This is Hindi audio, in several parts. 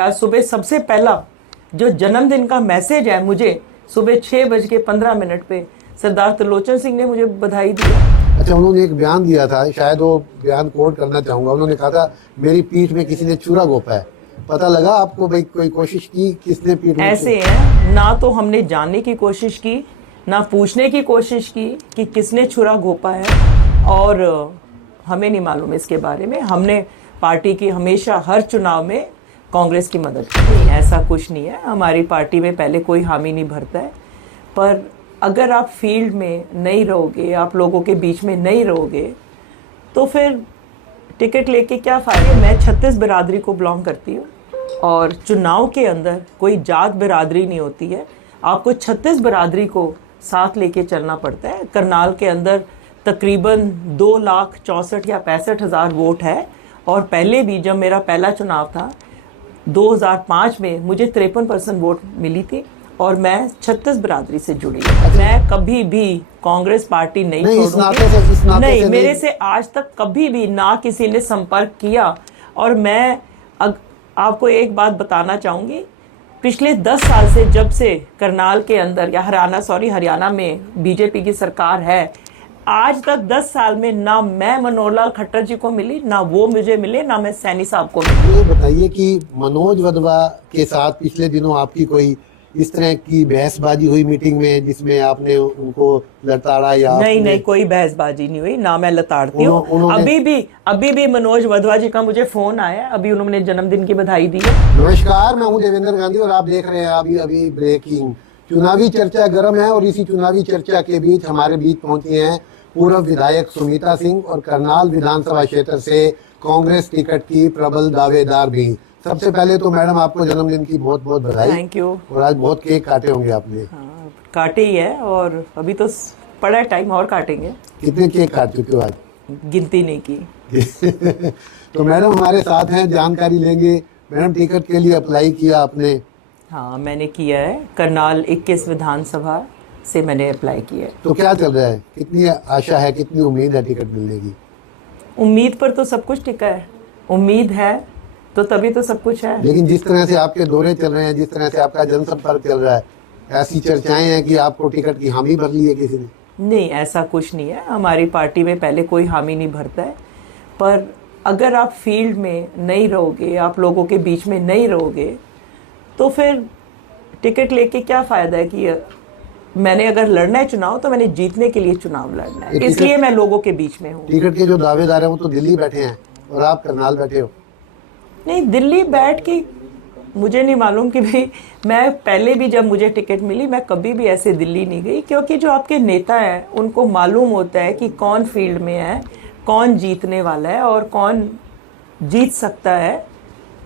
आज सुबह सबसे पहला जो जन्मदिन का मैसेज है मुझे सुबह 6:15 पे सरदार त्रिलोचन सिंह ने मुझे बधाई दी। अच्छा, उन्होंने एक बयान दिया था, शायद वो बयान कोट करना चाहूंगा। उन्होंने कहा था मेरी पीठ में किसी ने छुरा घोंपा है। पता लगा आपको भाई कोई कोशिश की किसने पीठ में? ऐसे हैं ना, तो हमने जानने की कोशिश की ना पूछने की कोशिश की कि किसने छुरा घोंपा है, और हमें नहीं मालूम इसके बारे में। हमने पार्टी की हमेशा हर चुनाव में कांग्रेस की मदद की। ऐसा कुछ नहीं है, हमारी पार्टी में पहले कोई हामी नहीं भरता है। पर अगर आप फील्ड में नहीं रहोगे, आप लोगों के बीच में नहीं रहोगे, तो फिर टिकट लेके क्या फ़ायदा। मैं 36 बिरादरी को बिलोंग करती हूँ और चुनाव के अंदर कोई जात बिरादरी नहीं होती है। आपको 36 बिरादरी को साथ लेके चलना पड़ता है। करनाल के अंदर तकरीबन 2,64,000 या 65,000 वोट है, और पहले भी जब मेरा पहला चुनाव था 2005 में मुझे 53% वोट मिली थी, और मैं 36 बिरादरी से जुड़ी हूँ। मैं कभी भी कांग्रेस पार्टी नहीं छोड़ूंगी। नहीं, मेरे से आज तक कभी भी ना किसी ने संपर्क किया। और मैं आपको एक बात बताना चाहूँगी, पिछले 10 साल से जब से करनाल के अंदर या हरियाणा में बीजेपी की सरकार है, आज तक 10 साल में ना मैं मनोहर लाल खट्टर जी को मिली, ना वो मुझे मिले, ना मैं सैनी साहब को मिली। ये बताइए कि मनोज वधवा के साथ पिछले दिनों आपकी कोई इस तरह की बहसबाजी हुई मीटिंग में जिसमें आपने उनको लताड़ा? या नहीं, कोई बहसबाजी नहीं हुई, ना मैं लताड़ती हूँ। अभी भी मनोज वधवा जी का मुझे फोन आया, अभी उन्होंने जन्मदिन की बधाई दी है। नमस्कार, मैं हूँ देवेंद्र गांधी और आप देख रहे हैं अभी ब्रेकिंग। चुनावी चर्चा गर्म है और इसी चुनावी चर्चा के बीच हमारे बीच पहुंची हैं पूर्व विधायक सुमिता सिंह और करनाल विधानसभा क्षेत्र से कांग्रेस टिकट की प्रबल दावेदार भी। सबसे पहले तो मैडम आपको जन्मदिन की बहुत बहुत बधाई। Thank you. और आज बहुत केक काटे होंगे आपने? हाँ, काटे ही है, और अभी तो पड़ा टाइम और काटेंगे। कितने केक काट चुके हो आज? गिनती नहीं की। तो मैडम हमारे साथ हैं, जानकारी लेंगे। मैडम, टिकट के लिए अप्लाई किया आपने? हाँ, मैंने किया है। करनाल 21 विधानसभा से मैंने अप्लाई किया है। तो क्या चल रहा है, कितनी आशा है, कितनी उम्मीद है टिकट मिलने की? उम्मीद पर तो सब कुछ टिका है। उम्मीद है तो तभी तो सब कुछ है। लेकिन जिस तरह से आपके दौरे चल रहे हैं, जिस तरह से आपका जनसंपर्क चल रहा है, ऐसी चर्चाएं हैं कि आपको टिकट की हामी भर ली है किसी ने? नहीं, ऐसा कुछ नहीं है। हमारी पार्टी में पहले कोई हामी नहीं भरता है। पर अगर आप फील्ड में नहीं रहोगे, आप लोगों के बीच में नहीं रहोगे, तो फिर टिकट लेके क्या फ़ायदा है। कि मैंने अगर लड़ना है चुनाव, तो मैंने जीतने के लिए चुनाव लड़ना है, इसलिए मैं लोगों के बीच में हूँ। टिकट के जो दावेदार हैं वो तो दिल्ली बैठे हैं और आप करनाल बैठे हो। नहीं, दिल्ली बैठ के मुझे नहीं मालूम कि भाई, मैं पहले भी जब मुझे टिकट मिली मैं कभी भी ऐसे दिल्ली नहीं गई, क्योंकि जो आपके नेता हैं उनको मालूम होता है कि कौन फील्ड में है, कौन जीतने वाला है और कौन जीत सकता है।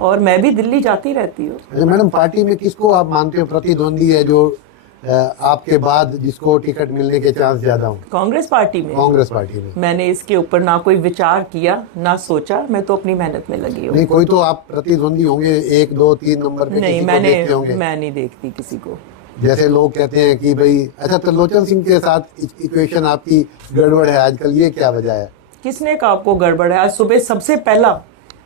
और मैं भी दिल्ली जाती रहती हूँ। अच्छा मैडम, पार्टी में किसको आप मानते हो प्रतिद्वंदी है जो आपके बाद जिसको टिकट मिलने के चांस ज्यादा हो? कांग्रेस पार्टी में? कांग्रेस पार्टी में मैंने इसके ऊपर ना कोई विचार किया ना सोचा, मैं तो अपनी मेहनत में लगी हूँ। नहीं, कोई तो आप प्रतिद्वंदी होंगे 1, 2, 3 नंबर पे? नहीं, मैं नहीं देखती किसी को। जैसे लोग कहते हैं कि भाई अच्छा त्रिलोचन सिंह के साथ इक्वेशन आपकी गड़बड़ है आजकल, ये क्या वजह है? किसने कहा आपको गड़बड़ है? आज सुबह सबसे पहला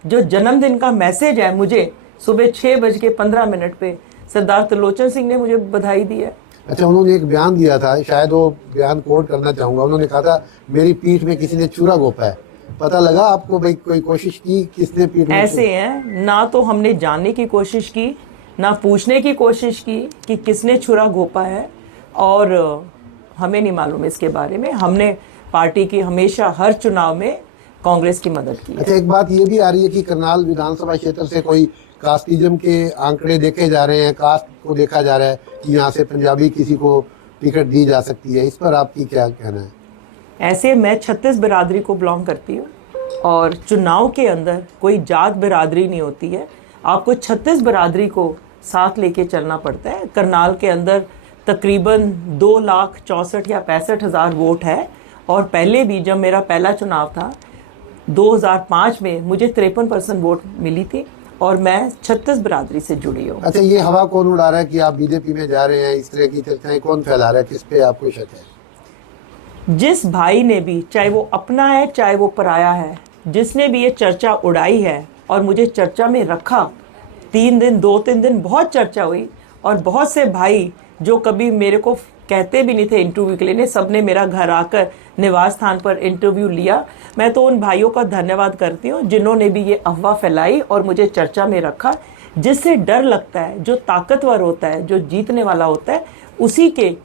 जो जन्मदिन का मैसेज है मुझे सुबह 6:15 पे सरदार त्रिलोचन सिंह ने मुझे बधाई दी है। अच्छा, उन्होंने एक बयान दिया था, शायद वो बयान कोट करना चाहूंगा। उन्होंने कहा था मेरी पीठ में किसी ने छुरा घोंपा है। पता लगा आपको भाई कोई कोशिश की किसने पीठ में? ऐसे हैं ना, तो हमने जानने की कोशिश की ना पूछने की कोशिश की कि किसने छुरा घोंपा है, और हमें नहीं मालूम इसके बारे में। हमने पार्टी की हमेशा हर चुनाव में कांग्रेस की मदद की है। अच्छा, एक बात ये भी आ रही है कि करनाल विधानसभा क्षेत्र से कोई कास्टिज्म के आंकड़े देखे जा रहे हैं, कास्ट को देखा जा रहा है कि यहाँ से पंजाबी किसी को टिकट दी जा सकती है। इस पर आपकी क्या कहना है? ऐसे मैं 36 बिरादरी को बिलोंग करती हूँ और चुनाव के अंदर कोई जात बिरादरी नहीं होती है। आपको 36 बिरादरी को साथ लेके चलना पड़ता है। करनाल के अंदर तकरीबन 2,64,000 या 65,000 वोट है, और पहले भी जब मेरा पहला चुनाव था 2005 में मुझे 53% वोट मिली थी, और मैं 36 बिरादरी से जुड़ी हूँ। अच्छा, ये हवा कौन उड़ा रहा है कि आप बीजेपी में जा रहे हैं? इस तरह की चर्चाएं कौन फैला रहा है? किस पे आपको शक है? जिस भाई ने भी, चाहे वो अपना है चाहे वो पराया है, जिसने भी ये चर्चा उड़ाई है और मुझे चर्चा में रखा, दो तीन दिन बहुत चर्चा हुई, और बहुत से भाई जो कभी मेरे को कहते भी नहीं थे इंटरव्यू के लिए, ने सबने मेरा घर आकर निवास स्थान पर इंटरव्यू लिया। मैं तो उन भाइयों का धन्यवाद करती हूँ जिन्होंने भी ये अफवाह फैलाई और मुझे चर्चा में रखा। जिससे डर लगता है, जो ताकतवर होता है, जो जीतने वाला होता है, उसी के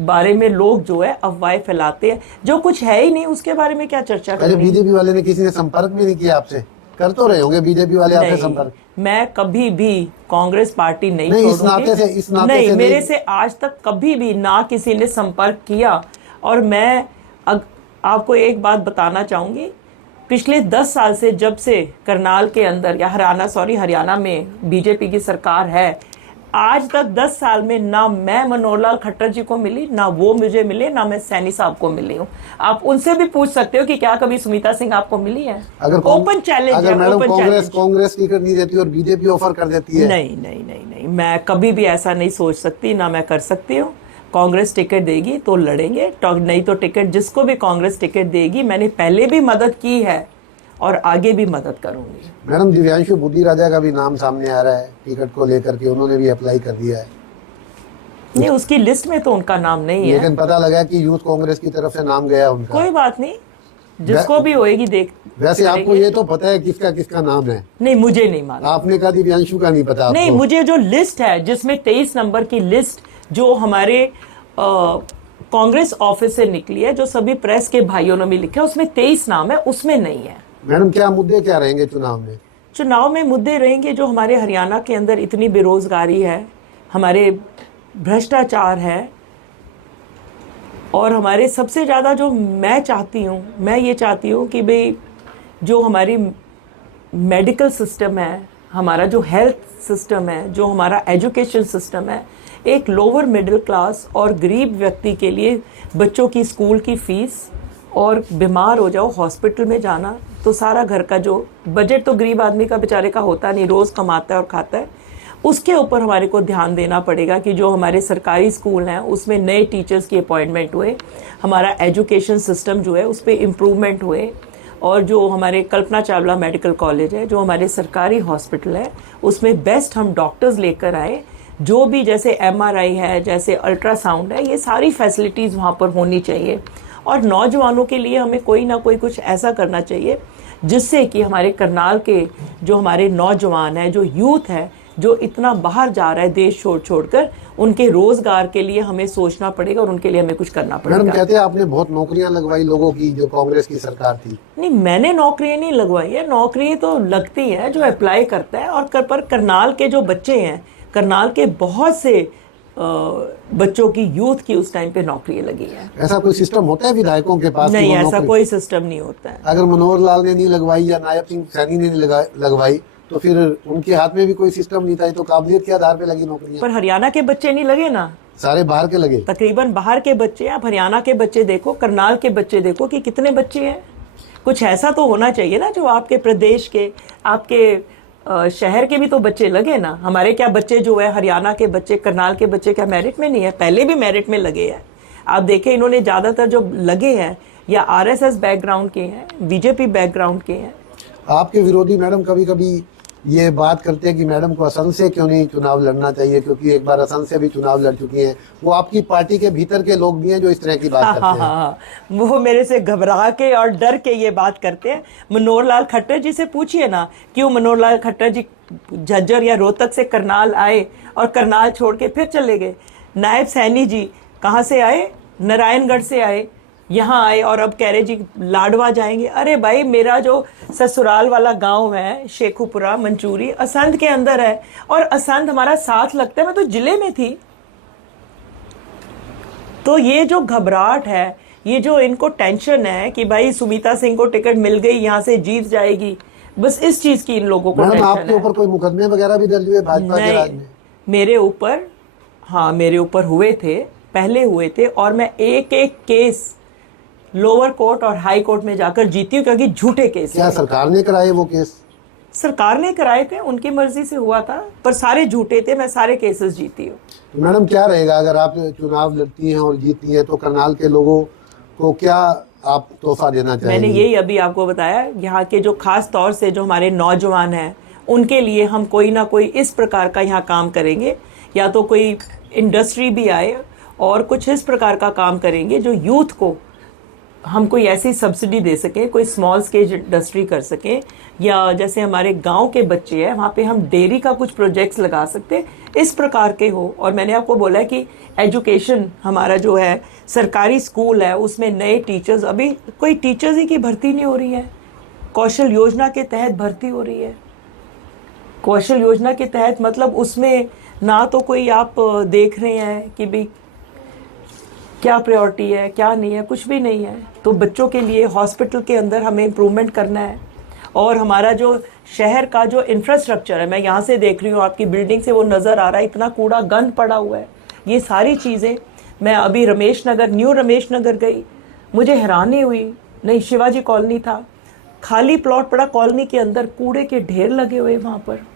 बारे में लोग जो है अफवाहें फैलाते हैं। जो कुछ है ही नहीं उसके बारे में क्या चर्चा अरे करेंगे। बीजेपी वाले ने किसी ने संपर्क भी नहीं किया आपसे? कर तो रहे होंगे बीजेपी वाले आपसे नहीं, संपर्क? मैं कभी भी कांग्रेस पार्टी नहीं नहीं, इस छोड़ूंगी। नाते से इस नाते नहीं, से मेरे नहीं। से आज तक कभी भी ना किसी ने संपर्क किया। और मैं आपको एक बात बताना चाहूंगी, पिछले 10 साल से जब से करनाल के अंदर या हरियाणा में बीजेपी की सरकार है, आज तक 10 साल में ना मैं मनोहर लाल खट्टर जी को मिली, ना वो मुझे मिले, ना मैं सैनी साहब को मिली हूँ। आप उनसे भी पूछ सकते हो कि क्या कभी सुमित्रा सिंह आपको मिली है। ओपन चैलेंज है, madam open challenge. Congress ticket नहीं देती और बीजेपी ऑफर कर देती है? नहीं नहीं नहीं नहीं, मैं कभी भी ऐसा नहीं सोच सकती, ना मैं कर सकती हूँ। कांग्रेस टिकट देगी तो लड़ेंगे, नहीं तो टिकट जिसको भी कांग्रेस टिकट देगी, मैंने पहले भी मदद की है और आगे भी मदद करूंगी। मैडम दिव्यांशु बुद्धि राजा का भी नाम सामने आ रहा है टिकट को लेकर के, उन्होंने भी अप्लाई कर दिया है। नहीं, उसकी लिस्ट में तो उनका नाम नहीं है। लेकिन पता लगा कि यूथ कांग्रेस की तरफ से नाम गया उनका। कोई बात नहीं, जिसको भी होएगी देख। वैसे आपको ये तो पता है किसका किसका नाम है? नहीं, मुझे नहीं मालूम। आपने कहा दिव्यांशु का नहीं पता आपको? नहीं, मुझे जो लिस्ट है जिसमें 23 नंबर की लिस्ट जो हमारे कांग्रेस ऑफिस से निकली है, जो सभी प्रेस के भाइयों ने भी लिखा है, उसमें 23 नाम है, उसमें नहीं है। मैडम क्या मुद्दे क्या रहेंगे चुनाव में? चुनाव में मुद्दे रहेंगे जो हमारे हरियाणा के अंदर इतनी बेरोजगारी है, हमारे भ्रष्टाचार है, और हमारे सबसे ज़्यादा जो मैं ये चाहती हूँ कि भाई जो हमारी मेडिकल सिस्टम है, हमारा जो हेल्थ सिस्टम है, जो हमारा एजुकेशन सिस्टम है, एक लोअर मिडिल क्लास और गरीब व्यक्ति के लिए बच्चों की स्कूल की फीस, और बीमार हो जाओ हॉस्पिटल में जाना, तो सारा घर का जो बजट तो गरीब आदमी का बेचारे का होता नहीं, रोज़ कमाता है और खाता है, उसके ऊपर हमारे को ध्यान देना पड़ेगा कि जो हमारे सरकारी स्कूल हैं उसमें नए टीचर्स की अपॉइंटमेंट हुए, हमारा एजुकेशन सिस्टम जो है उस पर इम्प्रूवमेंट हुए, और जो हमारे कल्पना चावला मेडिकल कॉलेज है, जो हमारे सरकारी हॉस्पिटल है, उसमें बेस्ट हम डॉक्टर्स लेकर आए। जो भी जैसे MRI है, जैसे अल्ट्रासाउंड है, ये सारी फैसिलिटीज़ वहाँ पर होनी चाहिए। और नौजवानों के लिए हमें कोई ना कोई कुछ ऐसा करना चाहिए जिससे कि हमारे करनाल के जो हमारे नौजवान हैं, जो यूथ है, जो इतना बाहर जा रहा है देश छोड़कर, उनके रोजगार के लिए हमें सोचना पड़ेगा और उनके लिए हमें कुछ करना पड़ेगा। मैडम कहते हैं आपने बहुत नौकरियां लगवाई लोगों की जो कांग्रेस की सरकार थी। नहीं, मैंने नौकरियां नहीं लगवाई है, नौकरी तो लगती है जो अप्लाई करता है। और पर करनाल के जो बच्चे हैं, करनाल के बहुत से बच्चों की, यूथ की उस टाइम पे नौकरी लगी है। ऐसा कोई सिस्टम होता है विधायकों के पास? नहीं, ऐसा कोई सिस्टम नहीं होता है। अगर मनोहर लाल ने नहीं लगवाई या नायब सिंह सैनी ने नहीं लगवाई तो फिर उनके हाथ में भी कोई सिस्टम नहीं था, तो काबिलियत के आधार पे लगी नौकरियां। पर हरियाणा के बच्चे नहीं लगे ना, सारे बाहर के लगे। तकरीबन बाहर के बच्चे। आप हरियाणा के बच्चे देखो, करनाल के बच्चे देखो कि कितने बच्चे हैं। कुछ ऐसा तो होना चाहिए ना जो आपके प्रदेश के, आपके शहर के भी तो बच्चे लगे ना। हमारे क्या बच्चे जो है, हरियाणा के बच्चे, करनाल के बच्चे क्या मेरिट में नहीं है? पहले भी मेरिट में लगे हैं। आप देखें, इन्होंने ज़्यादातर जो लगे हैं या RSS बैकग्राउंड के हैं, बीजेपी बैकग्राउंड के हैं। आपके विरोधी मैडम कभी कभी ये बात करते हैं कि मैडम को असम से क्यों नहीं चुनाव लड़ना चाहिए, क्योंकि एक बार असम से भी चुनाव लड़ चुकी हैं। वो आपकी पार्टी के भीतर के लोग भी हैं जो इस तरह की बात करते हैं। वो मेरे से घबरा के और डर के ये बात करते हैं। मनोहर लाल खट्टर जी से पूछिए ना, क्यों मनोहर लाल खट्टर जी झज्जर या रोहतक से करनाल आए और करनाल छोड़ के फिर चले गए। नायब सैनी जी कहाँ से आए? नारायणगढ़ से आए, यहाँ आए और अब कह रहे जी लाडवा जाएंगे। अरे भाई, मेरा जो ससुराल वाला गांव है शेखुपुरा मंचूरी, असंध के अंदर है, और असंध हमारा साथ लगता है। मैं तो जिले में थी। तो ये जो घबराहट है, ये जो इनको टेंशन है कि भाई सुमित्रा सिंह को टिकट मिल गई, यहाँ से जीत जाएगी, बस इस चीज की इन लोगों को टेंशन है। आपके ऊपर कोई मुकदमे वगैरह भी दर्ज हुए भाजपा के राज में? मेरे ऊपर, हाँ, मेरे ऊपर हुए थे, पहले हुए थे, और मैं एक एक केस लोअर कोर्ट और हाई कोर्ट में जाकर जीती हूँ, क्योंकि झूठे केस। क्या सरकार ने कराए वो केस? सरकार ने कराए थे, उनकी मर्जी से हुआ था, पर सारे झूठे थे। मैं सारे केसेस जीती हूँ। तो मैडम क्या रहेगा अगर आप चुनाव लड़ती हैं और जीतती हैं, तो करनाल के लोगों को क्या आप तोहफा देना चाहेंगे? मैंने यही अभी आपको बताया, यहाँ के जो खास तौर से जो हमारे नौजवान हैं, उनके लिए हम कोई ना कोई इस प्रकार का यहाँ काम करेंगे, या तो कोई इंडस्ट्री भी आए और कुछ इस प्रकार का काम करेंगे जो यूथ को हम कोई ऐसी सब्सिडी दे सकें, कोई स्मॉल स्केल इंडस्ट्री कर सकें, या जैसे हमारे गांव के बच्चे हैं वहाँ पे हम डेयरी का कुछ प्रोजेक्ट्स लगा सकते, इस प्रकार के हो। और मैंने आपको बोला है कि एजुकेशन हमारा जो है सरकारी स्कूल है उसमें नए टीचर्स, अभी कोई टीचर्स ही की भर्ती नहीं हो रही है। कौशल योजना के तहत भर्ती हो रही है। कौशल योजना के तहत मतलब उसमें ना तो कोई आप देख रहे हैं कि भाई क्या प्रायोरिटी है क्या नहीं है, कुछ भी नहीं है। तो बच्चों के लिए हॉस्पिटल के अंदर हमें इम्प्रूवमेंट करना है, और हमारा जो शहर का जो इंफ्रास्ट्रक्चर है, मैं यहाँ से देख रही हूँ आपकी बिल्डिंग से वो नज़र आ रहा है, इतना कूड़ा गंद पड़ा हुआ है। ये सारी चीज़ें, मैं अभी रमेश नगर, न्यू रमेश नगर गई, मुझे हैरानी हुई, नहीं शिवाजी कॉलोनी था, खाली प्लॉट पड़ा, कॉलोनी के अंदर कूड़े के ढेर लगे हुए वहाँ पर।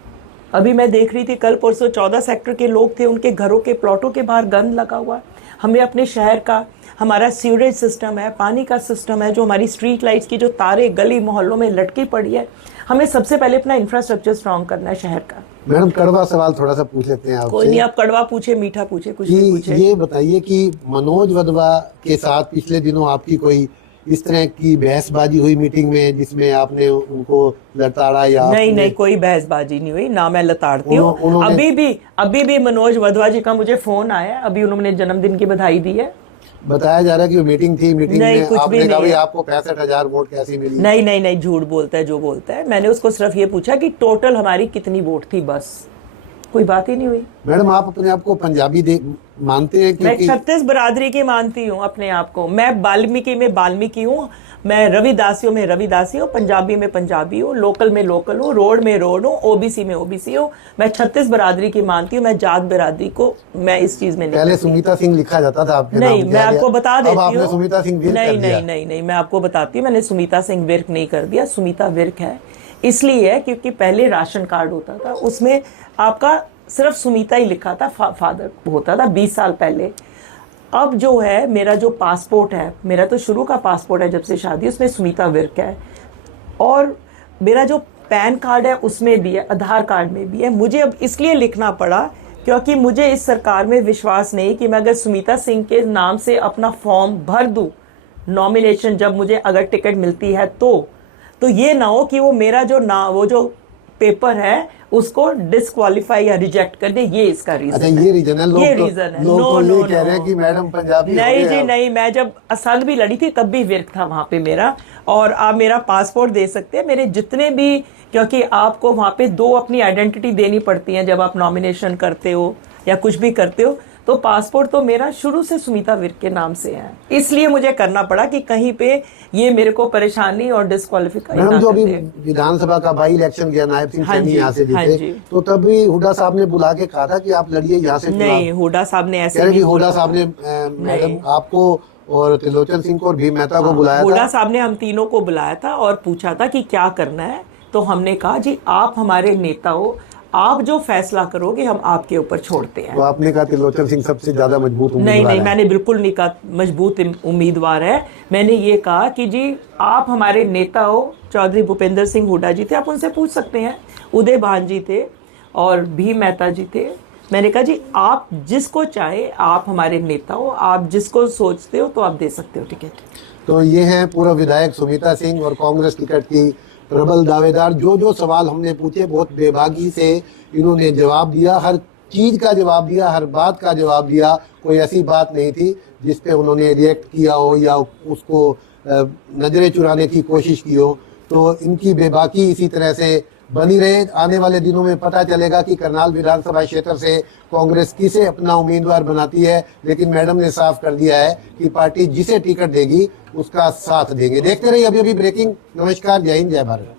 अभी मैं देख रही थी कल परसों 14 सेक्टर के लोग थे, उनके घरों के प्लॉटों के बाहर गंद लगा हुआ। हमें अपने शहर का, हमारा सीवरेज सिस्टम है, पानी का सिस्टम है, जो हमारी स्ट्रीट लाइट्स की जो तारे गली मोहल्लों में लटकी पड़ी है, हमें सबसे पहले अपना इंफ्रास्ट्रक्चर स्ट्रॉन्ग करना है शहर का। मैडम कड़वा सवाल थोड़ा सा पूछ लेते हैं आपसे। कोई नहीं, आप कड़वा पूछे, मीठा पूछे, कुछ भी पूछे। ये बताइए कि मनोज वधवा के साथ पिछले दिनों आपकी कोई इस तरह की बहसबाजी हुई मीटिंग में जिसमें आपने उनको लताड़ा, या नहीं, कोई बहसबाजी नहीं हुई, ना मैं लताड़ती हूँ। अभी भी मनोज वधवा जी का मुझे फोन आया, अभी उन्होंने जन्मदिन की बधाई दी है। बताया जा रहा है कि वो मीटिंग थी, मीटिंग में कुछ आपने भी कहा नहीं भाई आपको 65,000 वोट कैसी मिली? नहीं, झूठ बोलता है जो बोलता है। मैंने उसको सिर्फ ये पूछा कि टोटल हमारी कितनी वोट थी, बस, कोई बात ही नहीं हुई। मैडम आप अपने आप को पंजाबी मानते हैं? मैं 36 बरादरी की मानती हूँ अपने आप को। मैं वाल्मीकि में वाल्मीकि हूँ, मैं रविदासियों में रविदासी हूँ, पंजाबी में पंजाबी हूँ, लोकल में लोकल हूँ, रोड में रोड हूँ, ओबीसी में ओबीसी हूँ। मैं 36 बरादरी की मानती हूँ। मैं जात बरादरी को मैं इस चीज में नहीं। पहले सुमिता सिंह लिखा जाता था आपके नहीं, नाम, मैं आपको बता देती हूँ। आपने सुमिता सिंह विर्क कर दिया। नहीं, मैं आपको बताती हूँ, मैंने सुमिता सिंह विर्क नहीं कर दिया। सुमिता विर्क है इसलिए है क्योंकि पहले राशन कार्ड होता था, उसमें आपका सिर्फ सुमिता ही लिखा था, फादर होता था 20 साल पहले। अब जो है मेरा जो पासपोर्ट है, मेरा तो शुरू का पासपोर्ट है जब से शादी, उसमें सुमिता विर्क है, और मेरा जो पैन कार्ड है उसमें भी है, आधार कार्ड में भी है। मुझे अब इसलिए लिखना पड़ा क्योंकि मुझे इस सरकार में विश्वास नहीं कि मैं अगर सुमिता सिंह के नाम से अपना फॉर्म भर दूं नॉमिनेशन, जब मुझे अगर टिकट मिलती है तो ये ना हो कि वो मेरा वो जो पेपर है उसको डिस्क्वालीफाई या रिजेक्ट कर दे। ये इसका रीजन अच्छा, ये रीजन है। ये रीजन है। नो कह रहे हैं कि मैडम पंजाबी नहीं जी नहीं, मैं जब असद भी लड़ी थी तब भी विर्क था वहां पे मेरा। और आप मेरा पासपोर्ट दे सकते हैं, मेरे जितने भी, क्योंकि आपको वहां पे 2 अपनी आइडेंटिटी देनी पड़ती है जब आप नॉमिनेशन करते हो या कुछ भी करते हो, तो पासपोर्ट तो मेरा शुरू से सुमिता विर्क के नाम से है। इसलिए मुझे करना पड़ा कि कहीं पे ये मेरे को परेशानी और डिस्क्वालिफाई ना जो अभी कर दे। विधानसभा का बाई इलेक्शन गया, नायब सिंह हाँ सैनी जी, यहाँ से हाँ जीते, जी। तो तब भी हुड्डा साहब ने बुला के कहा था कि आप लड़िए यहाँ से। नहीं, हुड्डा साहब ने ऐसे कह रहे कि नहीं हुड्डा बोला। साहब ने मैडम आपको और त्रिलोचन सिंह को और भीम मेहता को बुलाया था। हुड्डा साहब ने हम तीनों को बुलाया था और पूछा था कि क्या करना है, तो हमने कहा जी आप हमारे नेता हो, आप जो फैसला करोगे हम आपके ऊपर छोड़ते हैं। तो आपने कहा त्रिलोचन सिंह सबसे ज्यादा मजबूत उम्मीदवार नहीं, है। मैंने बिल्कुल नहीं कहा मजबूत उम्मीदवार है। मैंने ये कहा कि जी आप हमारे नेता हो। चौधरी भूपेंद्र सिंह हुड्डा जी थे, आप उनसे पूछ सकते हैं, उदय भान जी थे और भीम मेहता जी थे। मैंने कहा जी आप जिसको चाहे, आप हमारे नेता हो, आप जिसको सोचते हो तो आप दे सकते हो टिकट। तो ये हैं पूर्व विधायक सुमिता सिंह और कांग्रेस टिकट की प्रबल दावेदार। जो सवाल हमने पूछे बहुत बेबाकी से इन्होंने जवाब दिया, हर चीज का जवाब दिया, हर बात का जवाब दिया। कोई ऐसी बात नहीं थी जिस पे उन्होंने रिएक्ट किया हो या उसको नजरें चुराने की कोशिश की हो। तो इनकी बेबाकी इसी तरह से बनी रहे। आने वाले दिनों में पता चलेगा कि करनाल विधानसभा क्षेत्र से कांग्रेस किसे अपना उम्मीदवार बनाती है, लेकिन मैडम ने साफ कर दिया है कि पार्टी जिसे टिकट देगी उसका साथ देंगे। देखते रहिए अभी ब्रेकिंग। नमस्कार, जय हिंद, जय भारत।